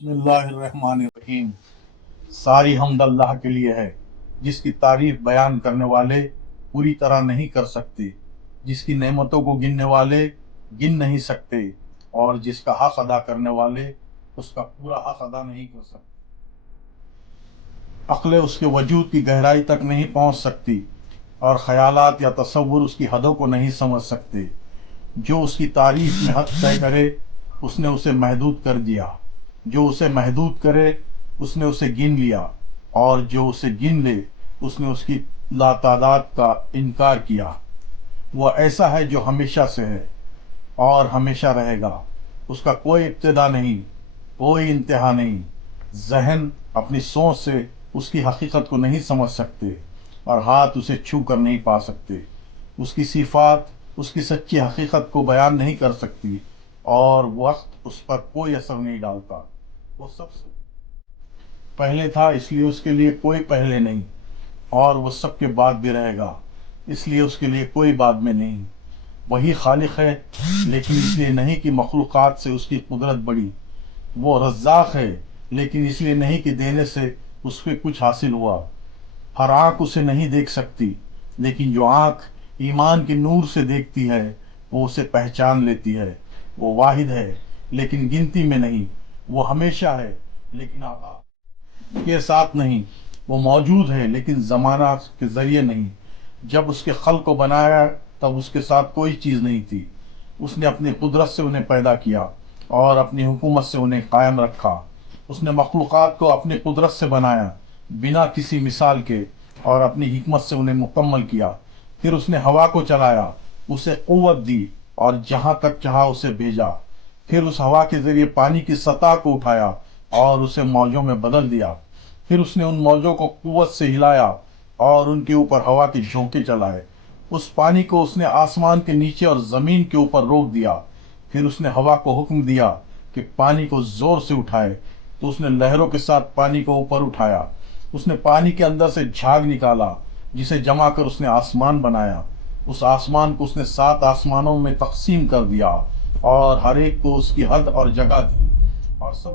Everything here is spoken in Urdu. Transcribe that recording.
بسم اللہ الرحمن الرحیم۔ ساری حمد اللہ کے لیے ہے جس کی تعریف بیان کرنے والے پوری طرح نہیں کر سکتے، جس کی نعمتوں کو گننے والے گن نہیں سکتے، اور جس کا حق ادا کرنے والے اس کا پورا حق ادا نہیں کر سکتے۔ عقلیں اس کے وجود کی گہرائی تک نہیں پہنچ سکتی، اور خیالات یا تصور اس کی حدوں کو نہیں سمجھ سکتے۔ جو اس کی تعریف میں حد طے کرے اس نے اسے محدود کر دیا، جو اسے محدود کرے اس نے اسے گن لیا، اور جو اسے گن لے اس نے اس کی لاتعداد کا انکار کیا۔ وہ ایسا ہے جو ہمیشہ سے ہے اور ہمیشہ رہے گا، اس کا کوئی ابتدا نہیں، کوئی انتہا نہیں۔ ذہن اپنی سوچ سے اس کی حقیقت کو نہیں سمجھ سکتے، اور ہاتھ اسے چھو کر نہیں پا سکتے۔ اس کی صفات اس کی سچی حقیقت کو بیان نہیں کر سکتی، اور وقت اس پر کوئی اثر نہیں ڈالتا۔ وہ سب سے پہلے تھا اس لیے اس کے لیے کوئی پہلے نہیں، اور وہ سب کے بعد بھی رہے گا اس لیے اس کے لیے کوئی بعد میں نہیں۔ وہی خالق ہے لیکن اس لیے نہیں کہ مخلوقات سے اس کی قدرت بڑی۔ وہ رزاق ہے لیکن اس لیے نہیں کہ دینے سے اس پہ کچھ حاصل ہوا۔ ہر آنکھ اسے نہیں دیکھ سکتی، لیکن جو آنکھ ایمان کے نور سے دیکھتی ہے وہ اسے پہچان لیتی ہے۔ وہ واحد ہے لیکن گنتی میں نہیں، وہ ہمیشہ ہے لیکن آغاز کے ساتھ نہیں، وہ موجود ہے لیکن زمانہ کے ذریعے نہیں۔ جب اس کے خلق کو بنایا تب اس کے ساتھ کوئی چیز نہیں تھی۔ اس نے اپنی قدرت سے انہیں پیدا کیا اور اپنی حکومت سے انہیں قائم رکھا۔ اس نے مخلوقات کو اپنی قدرت سے بنایا بنا کسی مثال کے، اور اپنی حکمت سے انہیں مکمل کیا۔ پھر اس نے ہوا کو چلایا، اسے قوت دی اور جہاں تک چاہا اسے بھیجا۔ پھر اس ہوا کے ذریعے پانی کی سطح کو اٹھایا اور اسے موجوں میں بدل دیا۔ پھر اس نے ان موجوں کو قوت سے ہلایا اور ان کے اوپر ہوا کے جھونکے چلائے۔ اس پانی کو اس نے آسمان کے نیچے اور زمین کے اوپر روک دیا۔ پھر اس نے ہوا کو حکم دیا کہ پانی کو زور سے اٹھائے، تو اس نے لہروں کے ساتھ پانی کو اوپر اٹھایا۔ اس نے پانی کے اندر سے جھاگ نکالا جسے جما کر اس نے آسمان بنایا۔ اس آسمان کو اس نے 7 آسمانوں میں تقسیم کر دیا اور ہر ایک کو اس کی حد اور جگہ دی، اور سب